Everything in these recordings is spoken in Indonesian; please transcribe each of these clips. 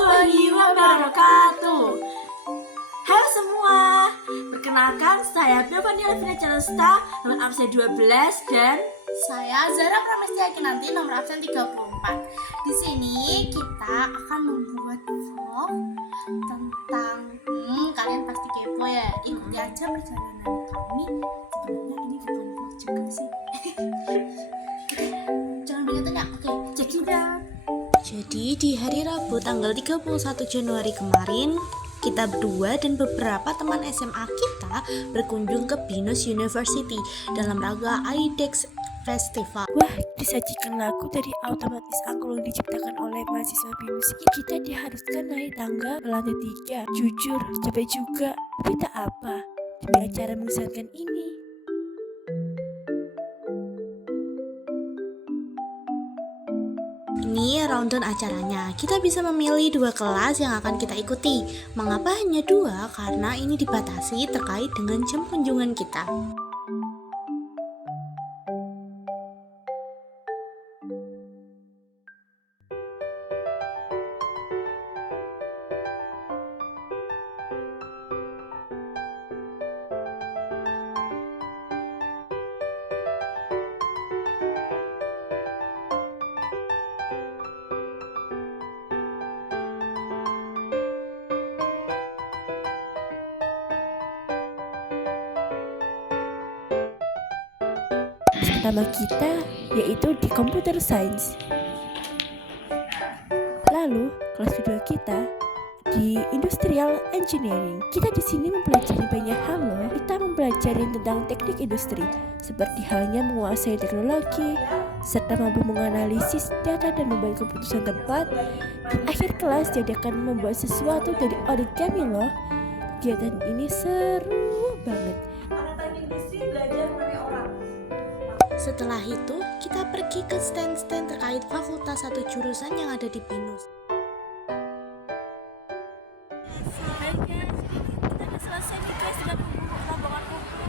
warahmatullahi wabarakatuh. Halo semua, perkenalkan saya Bapania Levina Calesta, nomor absen 12 dan saya Zara Pramestia Kinanti, nomor absen 34. Di sini kita akan membuat vlog tentang kalian pasti kepo ya. Ikuti aja perjalanan kami. Sebenarnya ini bukan vlog juga sih. Jangan banyak tanya. Oke, check it out. Jadi di hari Rabu tanggal 31 Januari kemarin, kita berdua dan beberapa teman SMA kita berkunjung ke Binus University dalam rangka IDEX Festival. Wah, disajikan lagu dari otomatis angklung diciptakan oleh mahasiswa Binus. Kita diharuskan naik tangga ke lantai 3. Jujur, capek juga. Tapi tak apa, demi acara mengesankan ini. Ini rundown acaranya. Kita bisa memilih 2 kelas yang akan kita ikuti. Mengapa hanya 2? Karena ini dibatasi terkait dengan jam kunjungan kita. Pertama kita yaitu di Computer Science. Lalu kelas kedua kita di Industrial Engineering. Kita di sini mempelajari banyak hal loh. Kita mempelajari tentang teknik industri, seperti halnya menguasai teknologi, serta mampu menganalisis data dan membuat keputusan tepat. Di akhir kelas diadakan membuat sesuatu dari origami loh. Kegiatan ini seru banget. Setelah itu, kita pergi ke stand-stand terkait fakultas atau jurusan yang ada di Binus. Hai guys, kita udah selesai nih guys dengan rombongan kumpul.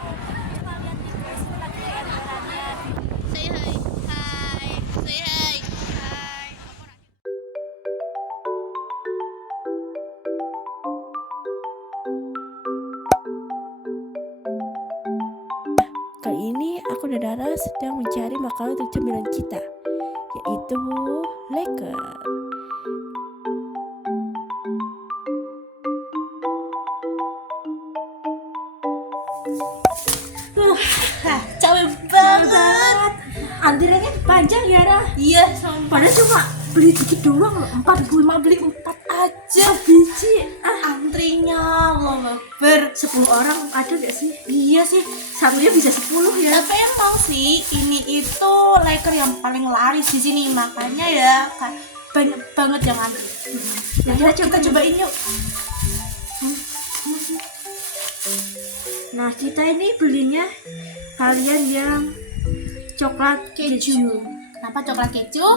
Coba lihat nih guys, lagi gambarannya. say hi. Hai. Say hi. Hai. Kali ini aku dan Dara sedang mencari makanan untuk cemilan kita, yaitu leker. Capek banget. Antriannya panjang ya, Ra? Iya, Padahal cuma beli dikit doang loh, 4 beli 4 aja. biji. Antrinya Allah Akbar. 10 orang ada gak sih? Iya sih. Satunya bisa 10 ya. Tapi emang sih ini itu leker yang paling laris di sini, makanya ya kan banyak banget yang antri. Nah, Kita cobain yuk. Nah, kita ini belinya kalian yang coklat keju. Kenapa coklat keju?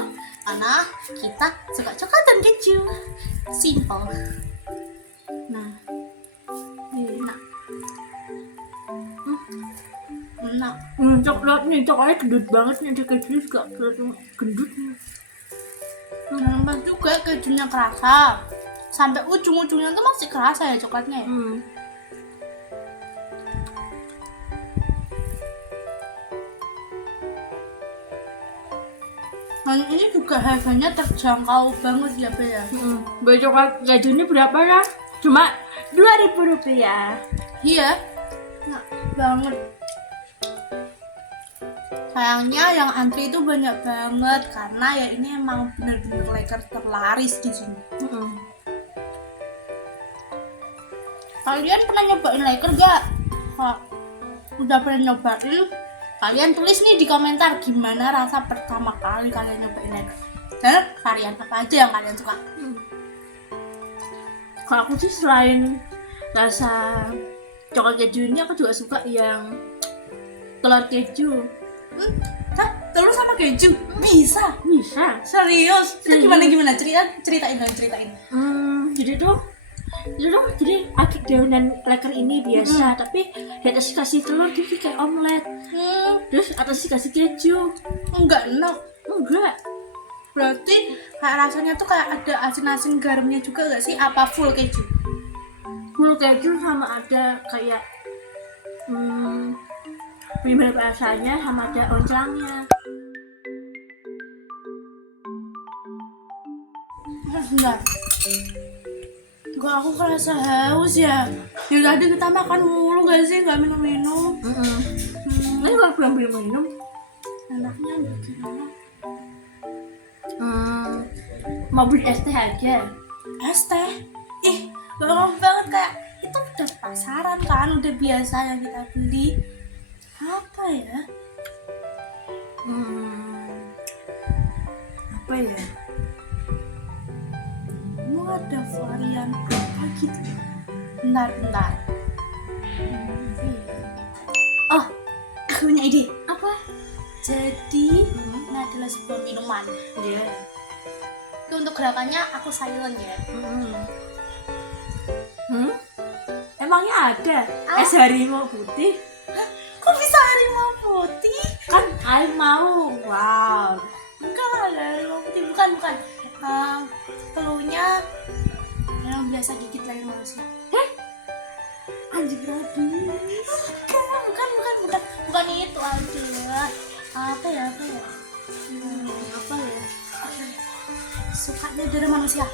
Karena kita suka coklat dan keju. Simple. Nah, ini. Enak. Coklatnya gendut banget nih, ada keju juga gendut. Nambah juga kejunya kerasa. Sampai ujung-ujungnya tuh masih kerasa ya coklatnya ya. Dan ini juga harganya terjangkau banget ya Be ya. Beli coklat keju ini berapa ya? Cuma Rp2.000. Iya, enak banget. Sayangnya yang antri itu banyak banget karena ya ini emang bener-bener leker terlaris di sini. Kalian pernah nyobain leker gak? Kalau udah pernah nyobain, kalian tulis nih di komentar gimana rasa pertama kali kalian nyobain leker dan varian apa aja yang kalian suka. Kalau aku sih selain rasa coklat keju ini, aku juga suka yang telur keju. Hah? Telur sama keju? Bisa? Bisa. Serius? Itu gimana? Ceritain dong. Jadi akik daungan leker ini biasa, tapi di atas kasih telur jadi kayak omelet. Terus atas kasih keju. Enggak enak. Enggak. Berarti kayak rasanya tuh kayak ada asin-asin garamnya juga gak sih? Apa full keju? Full keju sama ada kayak penyedap rasanya sama ada onclangnya. Bentar. Kok aku kerasa haus ya? Ya tadi kita makan mulu gak sih? Gak minum-minum. Ini kalau belum minum, Enaknya ambil gimana? mau beli es teh aja. Es teh? Ih, gampang banget kayak itu udah pasaran kan, udah biasa yang kita beli. Apa ya? Apa ya? Ini ada varian apa gitu? Bentar. Oh, aku punya ide. Apa? Jadi ini adalah sebuah minuman. Iya. Itu untuk gerakannya aku silent ya. Emangnya ada Ah? es harimau putih? Kok bisa harimau putih? Kan air mau. Wow. Enggak ada harimau putih, bukan. Telurnya yang biasa gigit layar manusia. Anjing rabis. Bukan itu aja. Apa ya? Apa ya? Sukanya darah manusia.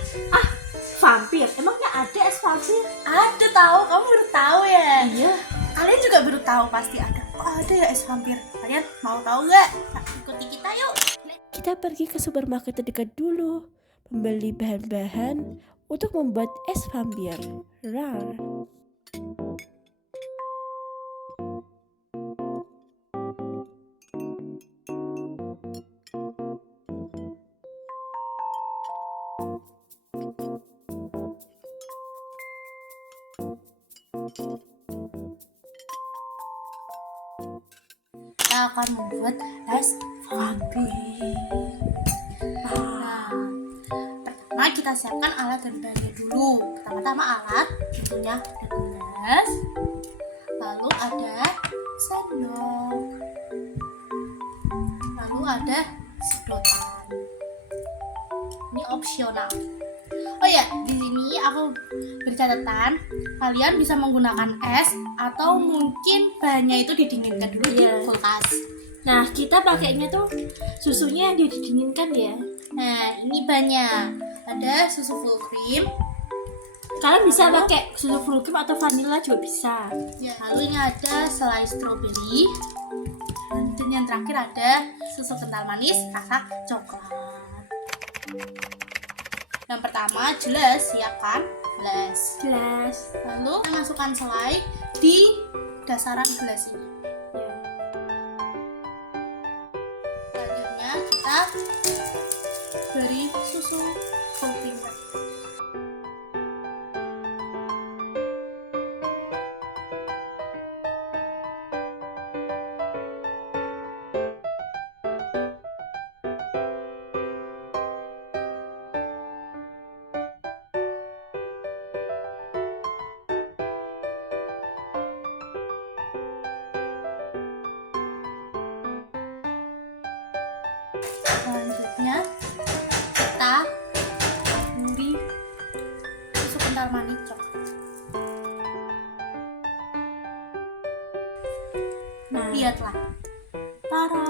Vampir. Emangnya ada es vampir? Ada tahu, kamu baru tahu ya? Iya. Kalian juga baru tahu pasti ada. Kok ada ya es vampir? Kalian mau tahu nggak? Nah, ikuti kita yuk. Kita pergi ke supermarket terdekat dulu, membeli bahan-bahan untuk membuat es vampir. Rar. Kita akan membuat es vampir. Nah, pertama kita siapkan alat dan bahannya dulu. Pertama-tama alat, tentunya ada gelas, lalu ada sendok, lalu ada sedotan. Ini opsional. Oh ya, di sini aku beri catatan, kalian bisa menggunakan es atau mungkin bahannya itu didinginkan dulu di Iya. kulkas. Nah, kita pakainya tuh susunya yang didinginkan ya. Nah, ini bahannya. Ada susu full cream. Kalian bisa pakai susu full cream atau vanilla juga bisa. Ya, lalu ini ada selai stroberi. Dan yang terakhir ada susu kental manis rasa coklat. Yang pertama, gelas, ya kan? Gelas. Lalu kita masukkan selai di dasaran gelas ini. Selanjutnya kita beri susu full cream. Selanjutnya kita beri susu kental manis coklat. Nah, Lihatlah, para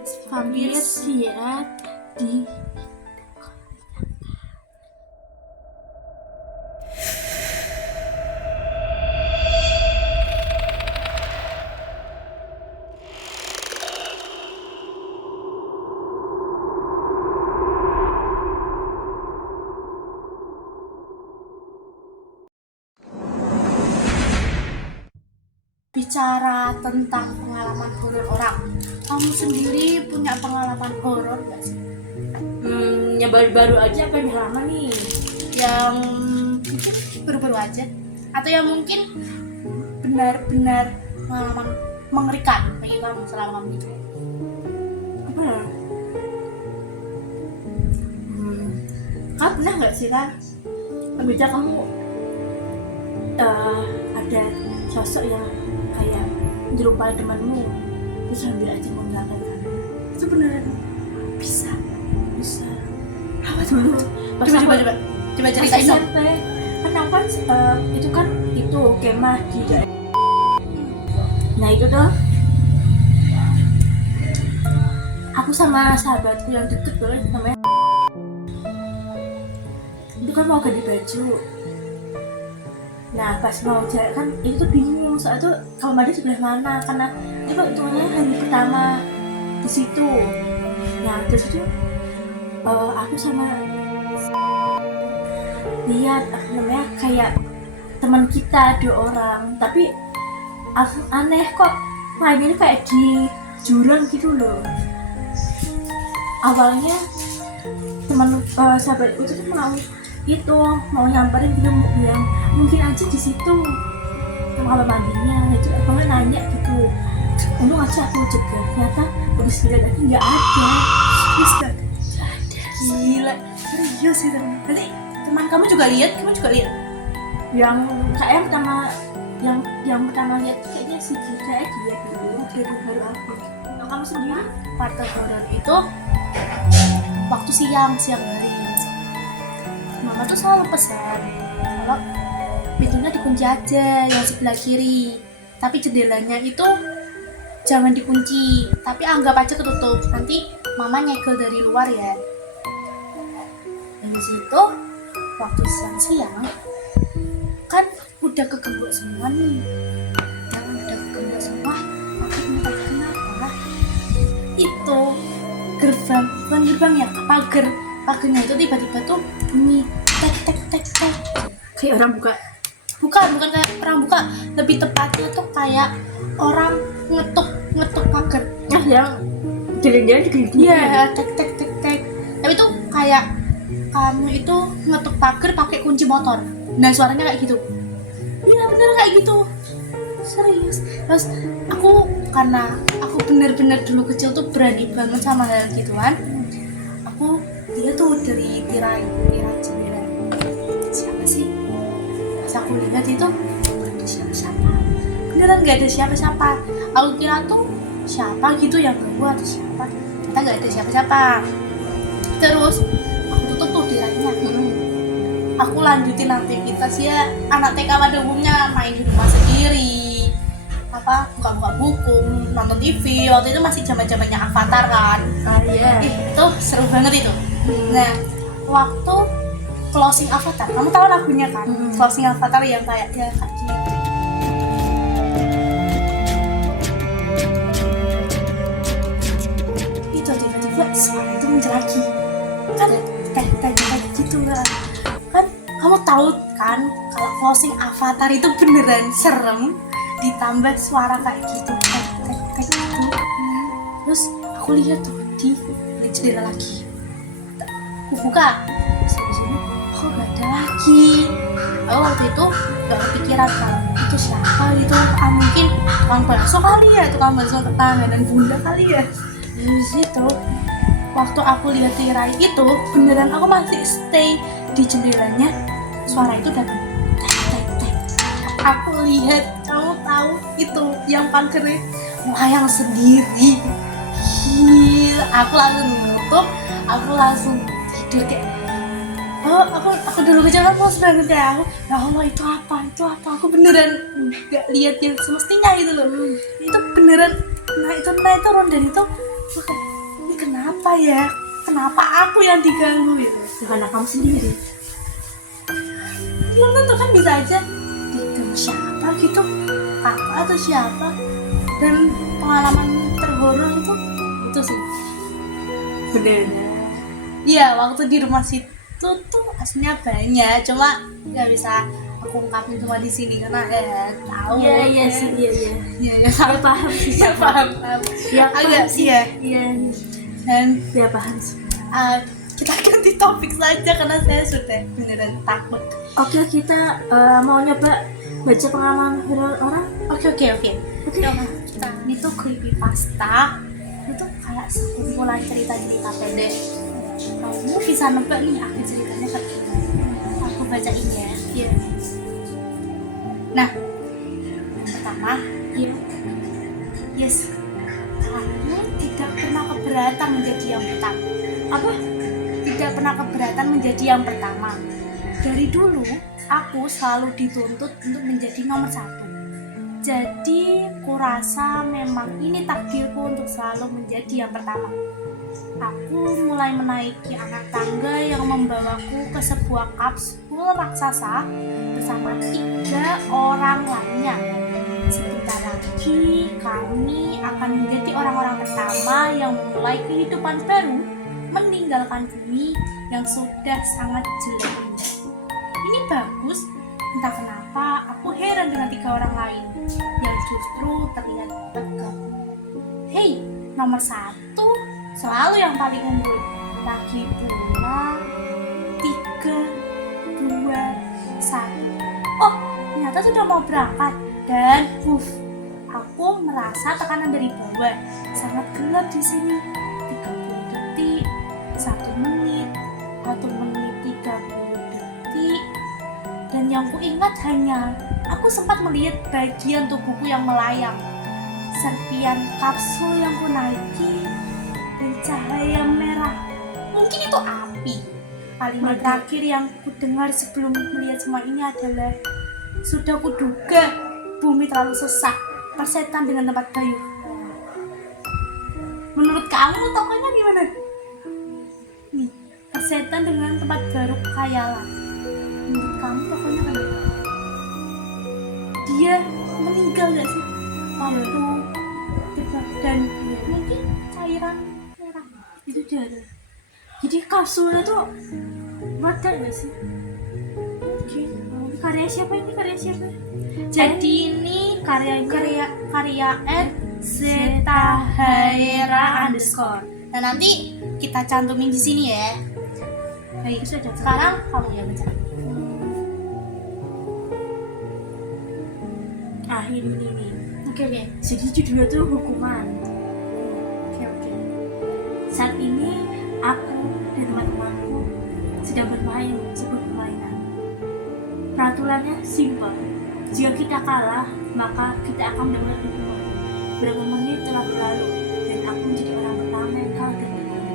es vampir vampir siap di bicara tentang pengalaman horor orang. Kamu sendiri punya pengalaman horor gak sih? yang baru-baru aja apa yang lama nih? Yang baru-baru aja? Atau yang mungkin benar-benar pengalaman mengerikan bagi kamu selama kamu hidup? Apa ya? Kamu pernah nggak sih kan? Bisa kamu ada sosok yang kayak menyerupai temanmu terus ambil aja meninggalkan kamu, itu beneran bisa bisa. Apa Dulu pas Coba aku coba coba. Coba pas ceritain dong. SMP kan aku kan itu kan itu kemah di daerah. Nah itu tuh aku sama sahabatku yang deket banget namanya itu kan mau ganti baju. Nah pas mau jalan kan itu tuh bingung soalnya tuh kalau mandi sebelah mana karena itu hitungannya hari pertama di situ. Nah terus itu aku sama lihat namanya kayak teman kita 2 orang tapi aneh kok mainnya kayak di jurang gitu loh. Awalnya teman sahabatku itu tuh mau nyamperin gitu bilang mungkin aja di situ kalau mandinya itu abangnya nanya gitu. Untung aja aku cegah, ternyata habis lihat lagi nggak ada. Terus nggak ada. Gila, serius itu. Nanti teman kamu juga lihat, Yang kayak yang pertama lihat kayaknya si kayak dia dulu baru aku. Nah, kamu sendiri? Partai horor itu waktu siang hari. Mama tuh selalu pesan kalau pintunya dikunci aja yang sebelah kiri, tapi jendelanya itu jangan dikunci, tapi anggap aja ketutup. Nanti mama nyegel dari luar ya. Dari situ waktu siang kan udah kegembok semua nih, takutnya kenapa itu gerbang ya, pagernya itu tiba-tiba tuh bunyi tek Kayak orang buka. bukan kayak orang buka, lebih tepatnya tuh kayak orang ngetuk pagar. Nah yang jalan-jalan digigit. Iya, tek tapi tuh kayak kamu itu ngetuk pagar pakai kunci motor. Nah suaranya kayak gitu. Iya bener kayak gitu, serius. Terus karena aku bener-bener dulu kecil tuh berani banget sama hal gituan. Dia tuh dari tirai jendela. Siapa sih? Pas aku lihat itu gak ada siapa-siapa. Beneran gak ada siapa-siapa. Aku kira tuh siapa gitu yang ganggu atau siapa. Kita gak ada siapa-siapa. Terus aku tutup tuh tirainya. Aku lanjutin aktivitas ya anak TK pada umumnya, main di rumah sendiri, buka-buka buku, nonton TV. Waktu itu masih zaman-zamannya Avatar kan. Iya. Itu seru banget itu. Nah, waktu closing Avatar, kamu tahu lagunya kan? Closing Avatar yang kayak ya kayak gini. Itu tiba-tiba suara itu muncul lagi. Kan kayak gitu lah. Kan kamu tahu kan kalau closing Avatar itu beneran serem, ditambah suara kayak gitu, kayak gitu. Terus aku lihat tuh di jendela lagi. Aku buka, sini kok gak ada lagi. Aku waktu itu gak kepikiran kalau itu siapa gitu. Mungkin tukang bakso kali ya, tukang bakso tetangga dan bunda kali ya. Dari situ waktu aku lihat tirai itu beneran aku masih stay di jendelanya. Suara itu datang. Aku lihat, kamu tahu itu yang pagernya melayang sendiri. Gila, aku langsung nutup, aku langsung tidur kayak aku dulu kecil kan pas banget kayak aku, ya Allah itu apa aku beneran gak lihat yang semestinya gitu loh. Itu beneran naik turun dan itu aku kayak, ini kenapa aku yang diganggu gitu. Bukan kamu sendiri. Belum tentu kan, bisa aja diganggu siapa gitu, apa atau siapa. Dan pengalaman terhoror itu sih Bener. iya, waktu di rumah situ tuh aslinya banyak, cuma nggak bisa aku ungkapin semua di sini karena tahu. Iya sih, iya. Tahu. Paham sih. Ya, paham. Ya, Agak sih. iya. Iya. Dan Ya paham sih. kita ganti topik saja karena saya sudah beneran takut. Oke, kita mau nyoba baca pengalaman horor orang. Oke. Coba kita ini tuh creepypasta. Itu kayak sekumpulan cerita pendek. Kamu bisa nebak nih akhir ceritanya kayak gimana? Aku bacain ya. Iya. Nah, yang pertama, Iya. yes, kamu tidak pernah keberatan menjadi yang pertama. Apa? menjadi yang pertama. Dari dulu aku selalu dituntut untuk menjadi nomor satu. Jadi kurasa memang ini takdirku untuk selalu menjadi yang pertama. Aku mulai menaiki anak tangga yang membawaku ke sebuah kapsul raksasa bersama 3 orang lainnya. Sebentar lagi kami akan menjadi orang-orang pertama yang memulai kehidupan baru meninggalkan bumi yang sudah sangat jelek ini. Ini bagus, entah kenapa aku heran dengan 3 orang lain yang justru terlihat tegap. Hei, nomor 1 selalu yang paling unggul. Lagi pula 3, 2, 1. Oh, ternyata sudah mau berangkat. Dan aku merasa tekanan dari bawah. Sangat gelap di sini. 30 detik, 1 menit, 1 menit 30 detik. Dan yang kuingat hanya aku sempat melihat bagian tubuhku yang melayang. Serpian kapsul yang kunaiki dan cahaya merah. Mungkin itu api. Kalimat terakhir yang kudengar sebelum melihat semua ini adalah, sudah kuduga bumi terlalu sesak, persetan dengan tempat kayu. Menurut kamu tokohnya gimana? Nih, persetan dengan tempat baru khayalan. Menurut kamu tokohnya kan? Dia meninggal gak sih? Waktu dan mungkin cairan merah itu darah. Jadi kapsulnya tuh meledak gak sih? Mungkin. Karya siapa ini? Jadi ini karya @zetahaera_. Nah, nanti kita cantumin di sini ya. Baik, sekarang kamu yang baca. Ini nih. Oke. Jadi judulnya tuh hukuman. Oke. Saat ini aku dan teman-temanku sedang bermain sebuah permainan. Peraturannya simpel. Jika kita kalah, maka kita akan mendapat hukuman. Berapa menit telah berlalu dan aku menjadi orang pertama yang kalah dan bermain.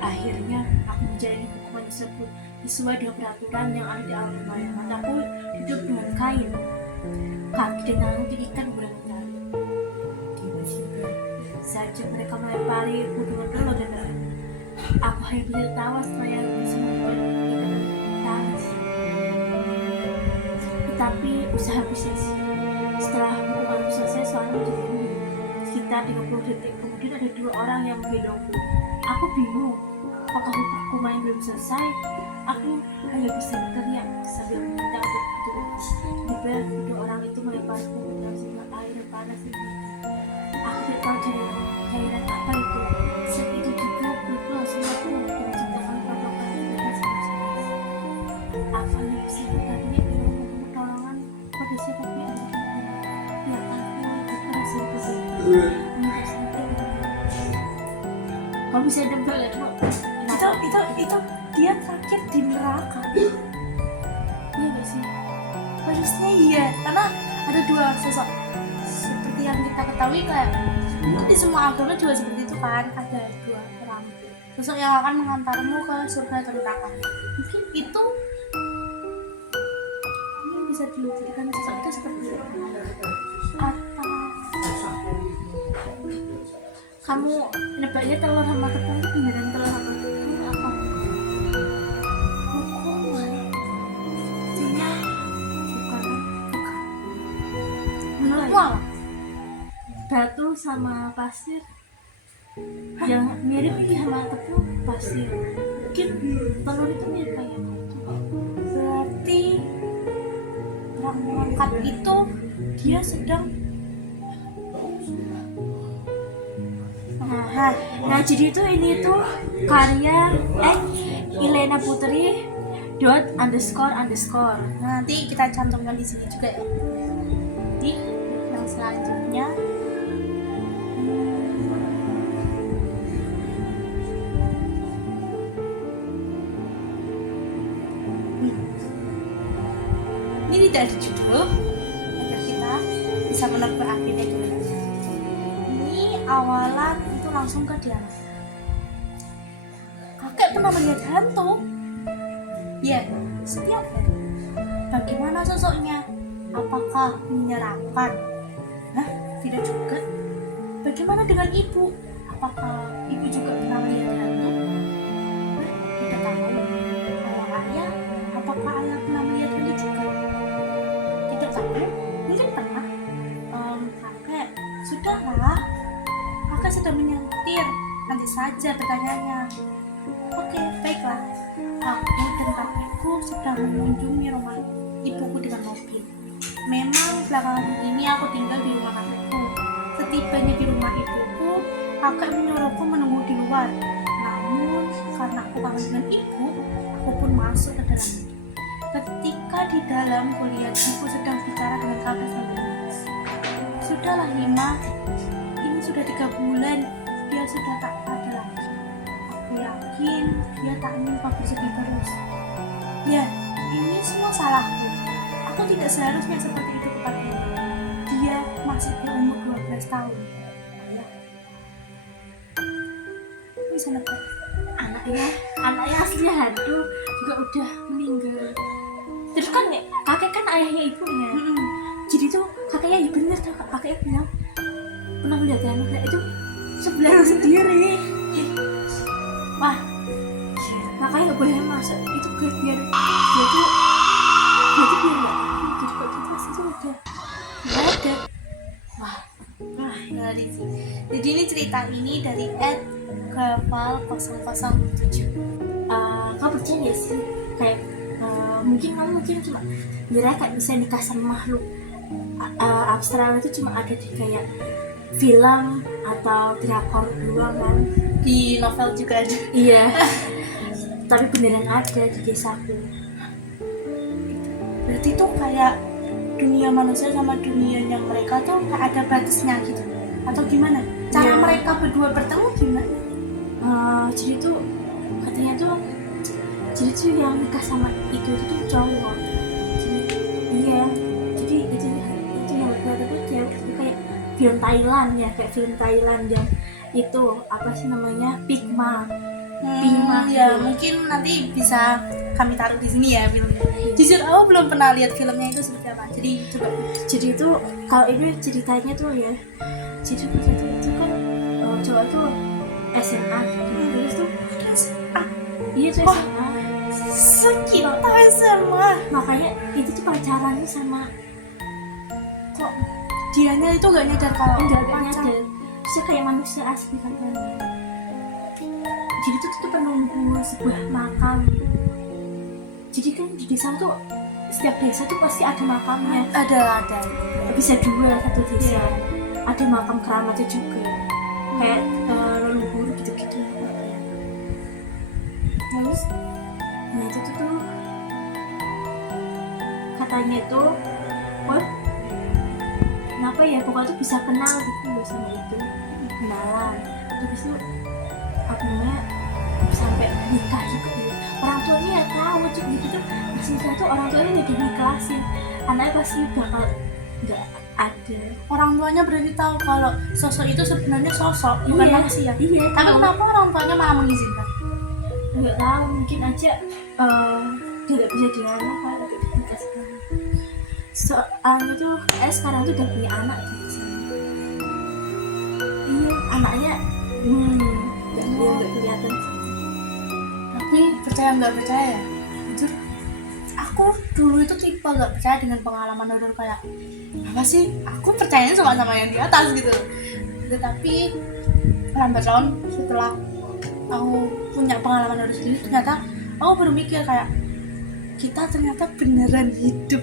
Akhirnya aku menjalani hukuman tersebut sesuai dengan peraturan yang ada di alam permainan. Mataku ditutup dengan kain, kaki dan tanganku diikat beberapa kali. Tiba-tiba saja mereka melempari dengan telur dan air. Aku hanya bisa tertawa setelah yang bisa membuat kita tangis. Tetapi usahaku sia-sia. Setelah hukuman selesai, suara menjadi hening. Sekitar 30 detik kemudian ada 2 orang yang menggendongku. Aku bingung, apakah hukuman belum selesai? Aku hanya bisa berteriak sambil meminta untuk berhenti. Tiba-tiba 2 orang itu melemparku ke dalam sinar air yang panas ini. Aku tidak tahu cairan apa itu. Saat itu juga perutku langsung melepuh dan menciptakan perapatan dari sinar-sinar. Aku hanya bisa bertanya dengan pertolongan pada siapa yang ada. Ya, aku bukan siapa Kamu bisa nebak gak cuma itu dia terakhir di neraka. Iya gak sih? Harusnya iya, karena ada 2 sosok seperti yang kita ketahui, kayak mungkin di semua agama juga seperti itu kan, ada 2 orang sosok yang akan mengantarmu ke surga atau neraka. Mungkin itu ini bisa dijadikan sosok itu seperti itu. Atau kamu nebaknya telur sama tepung itu beneran telur sama tepung apa? Hukuman artinya bukan. Menurutmu apa? Batu sama pasir yang mirip sama tepung pasir. Mungkin telur itu mirip kayak batu. Berarti orang mengangkat itu dia sedang Nah, jadi itu ini tuh karya Ilena Putri __. Nanti kita cantumkan di sini juga ya. Jadi yang selanjutnya ini tidak ada judul agar kita bisa menebak akhirnya gimana. Ini awalan itu langsung ke Diana. Kakek pernah melihat hantu. Ya, setiap hari. Bagaimana sosoknya? Apakah menyeramkan? Hah? Tidak juga. Bagaimana dengan ibu? Apakah ibu juga pernah melihat hantu? Tidak tahu. Kalau ayah, apakah ayah pernah melihat hantu juga? Tidak tahu. Mungkin pernah. Kakek, sudahlah. Kakek sudah menyetir. Nanti saja pertanyaannya. Oke, baiklah. Aku dan kakekku sedang mengunjungi rumah ibuku dengan mobil. Memang belakangan ini aku tinggal di rumah kakekku. Setibanya di rumah ibuku, kakek menyuruhku menunggu di luar. Namun, karena aku kangen dengan ibu, aku pun masuk ke dalam. Ketika di dalam, kulihat ibu sedang bicara dengan kakek sambil menangis. Sudahlah Lima, ini sudah 3 bulan, dia sudah tak ada lagi. Aku yakin dia tak ingin kau bersedih terus. Ya, ini semua salahku. Aku tidak seharusnya seperti itu kepadanya. Dia masih berumur 12 tahun. Ya. Bisa nebak. Anaknya asli hantu juga udah meninggal. Terus kan kakek kan ayahnya ibunya. Jadi tuh kakeknya ya bener tuh, kakeknya bilang pernah melihat anaknya itu sebelahnya sendiri. Wah, makanya gak boleh masuk itu biar dia tuh biar nggak jadi kok gitu itu udah nggak ada. Wah, dari sini. Jadi ini cerita ini dari @gaval007. Kau percaya gak sih kayak mungkin cuma kira kayak bisa nikah sama makhluk abstrak itu cuma ada di kayak film atau drakor doang kan, Di novel juga ada. iya. Tapi beneran ada di desaku. Berarti tuh kayak dunia manusia sama dunia yang mereka tuh nggak ada batasnya gitu, atau gimana? Cara Iya. mereka berdua bertemu gimana? Jadi tuh katanya tuh yang nikah sama itu tuh cowok. Jadi, iya. Jadi itu yang berdua tuh cewek. Jadi kayak film Thailand ya, kayak film Thailand yang itu apa sih namanya, Pigma. Pigma Ya gitu. mungkin nanti bisa kami taruh di sini ya filmnya. Jujur aku belum pernah lihat filmnya itu seperti apa. Jadi coba. Jadi itu kalau ini ceritanya tuh ya, jadi pas itu kan cowok tuh SMA gitu. Terus tuh iya tuh Wah. SMA. Sekitar SMA. Makanya itu tuh pacarannya sama Kok dianya itu gak nyadar kalau enggak pacar? nyadar. Bisa kayak manusia asli katanya. Jadi tuh penunggu sebuah makam. Jadi kan di desa tuh setiap desa tuh pasti ada makamnya. Ada. Bisa 2 satu desa. Ada makam keramatnya juga. Kayak leluhur gitu-gitu. Terus Nah itu tuh katanya itu kenapa ya pokoknya tuh bisa kenal gitu loh sama itu, kenalan terus itu apa namanya sampai nikah juga gitu. Orang tuanya ya tahu cuma gitu tuh pas nikah tuh orang tuanya udah nikhlasin, anaknya pasti bakal nggak ada. orang tuanya berarti tahu kalau sosok itu sebenarnya sosok bukan manusia. Iya Tapi tahu. kenapa orang tuanya malah mengizinkan? Nggak tahu, mungkin aja dia nggak bisa dialah kalau udah nikah sekarang. Soalnya tuh sekarang tuh udah punya anak di sana. Iya, anaknya nggak kelihatan sih. Tapi percaya nggak percaya ya? Jujur, aku dulu itu tipe nggak percaya dengan pengalaman horor kayak apa sih? Aku percayanya sama yang di atas gitu. Tetapi lambat laun setelah aku punya pengalaman horor sendiri, ternyata aku baru mikir kayak kita ternyata beneran hidup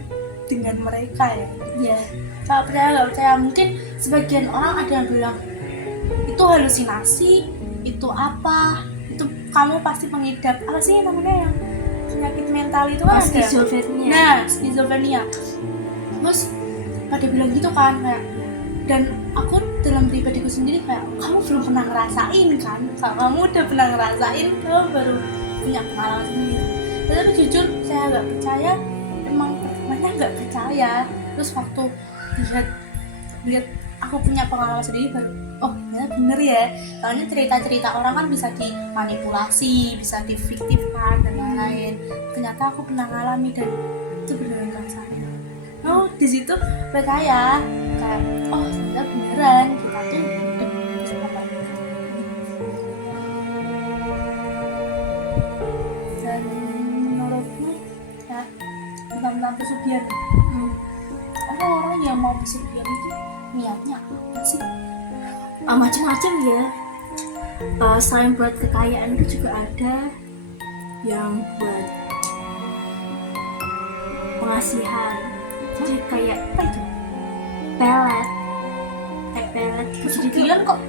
dengan mereka ya. Iya, Kalau percaya nggak percaya, mungkin sebagian orang ada yang bilang itu halusinasi, itu apa, itu kamu pasti mengidap apa sih namanya yang penyakit mental itu kan ada. skizofrenia. Nah, skizofrenia. Terus pada bilang gitu kan kayak, dan aku dalam pribadiku sendiri kayak kamu belum pernah ngerasain kan, kalau kamu udah pernah ngerasain kamu baru punya pengalaman sendiri. Tapi jujur saya nggak percaya, emang pertamanya nggak percaya. Terus waktu lihat aku punya pengalaman sendiri baru oh ya bener ya, soalnya cerita-cerita orang kan bisa dimanipulasi, bisa difiktifkan dan lain-lain. Ternyata aku pernah ngalami dan itu beneran rasanya. Oh di situ percaya kayak oh ternyata beneran kita tuh hidup bersama. Dan menurutmu ya tentang pesugihan, orang yang mau pesugihan itu niatnya apa sih? Macam-macam ya. Selain buat kekayaan itu juga ada yang buat pengasihan. Jadi kayak apa itu? Pelet. Kayak pelet. Pesugihan kok?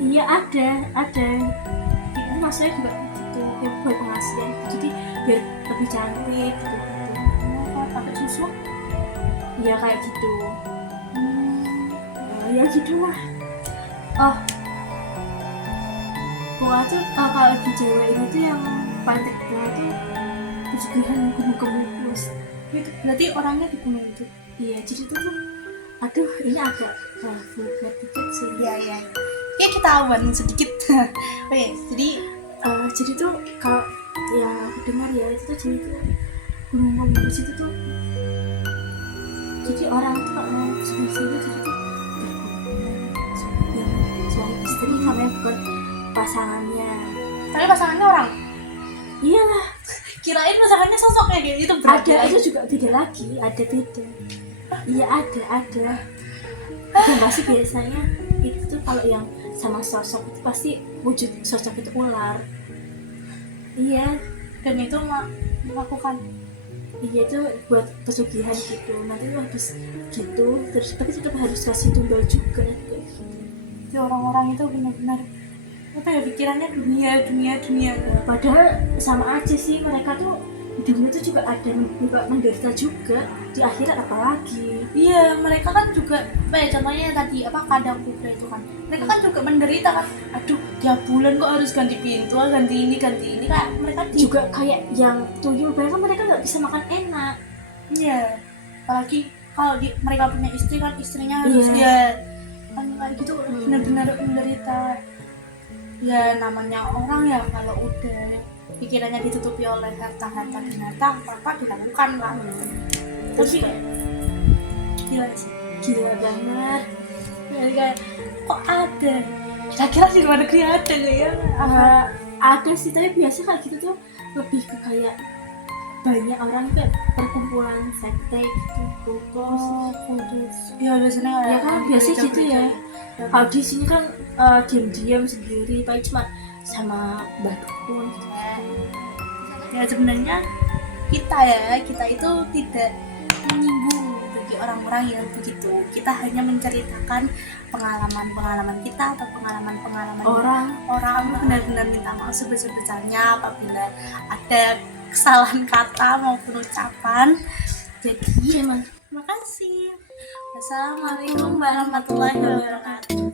Iya ada. Itu maksudnya juga gitu. Ya, buat pengasihan. Jadi biar lebih cantik gitu. Pakai susu? Iya kayak gitu. Ya gitu lah. Pokoknya tuh kalau di Jawa ini tuh yang paling terkenal tuh pesugihan gunung Kemukus. Itu berarti orangnya di gunung itu. Iya, jadi tuh aduh ini agak vulgar dikit sih. Iya. Ya kita awan sedikit. Oke, Jadi tuh kalau yang aku dengar ya itu tuh jadi tuh gunung Kemukus itu tuh jadi orang tuh kalau mau pesugihan itu jadi tuh yang suami istri karena bukan pasangannya. tapi pasangannya orang. Iyalah, Kirain pasangannya sosoknya kayak gitu berarti. ada itu juga beda lagi, ada beda. Iya ada. Enggak sih biasanya itu tuh kalau yang sama sosok itu pasti wujud sosok itu ular. Iya, Dan itu melakukan iya itu buat pesugihan gitu. Nanti tuh habis gitu terus tapi tetap harus kasih tumbal juga kayak gitu. si orang-orang itu benar-benar apa ya pikirannya dunia. Padahal sama aja sih, mereka tuh di dunia tuh juga ada menderita juga, di akhirat apalagi. Iya, mereka kan juga apa ya contohnya tadi apa kandang kuda itu kan. Mereka kan juga menderita kan. Aduh, tiap bulan kok harus ganti pintu, ganti ini kayak mereka Juga kayak yang tuyul, bahkan mereka nggak bisa makan enak. Iya. Apalagi kalau mereka punya istri kan istrinya harus Iya. ya kan kayak gitu benar-benar menderita. Ya namanya orang ya kalau udah pikirannya ditutupi oleh harta-harta binatang apa dilakukan lah. Terus Tapi kayak gila sih. gila banget. Jadi kayak kok ada? Kira-kira di luar negeri ada nggak ya? Ada sih, tapi biasa kayak gitu tuh lebih ke kayak banyak orang kayak perkumpulan sekte gitu, kultus. Ya biasanya Ya kan biasa gitu ya. Kalau di sini kan diam-diam sendiri, paling cuma sama mbah dukun gitu. Ya sebenarnya kita itu tidak menyinggung bagi orang-orang yang begitu. Kita hanya menceritakan pengalaman kita atau pengalaman orang benar-benar minta maaf sebesar-besarnya apabila ada kesalahan kata maupun ucapan. Jadi terima kasih. Wassalamualaikum warahmatullahi wabarakatuh.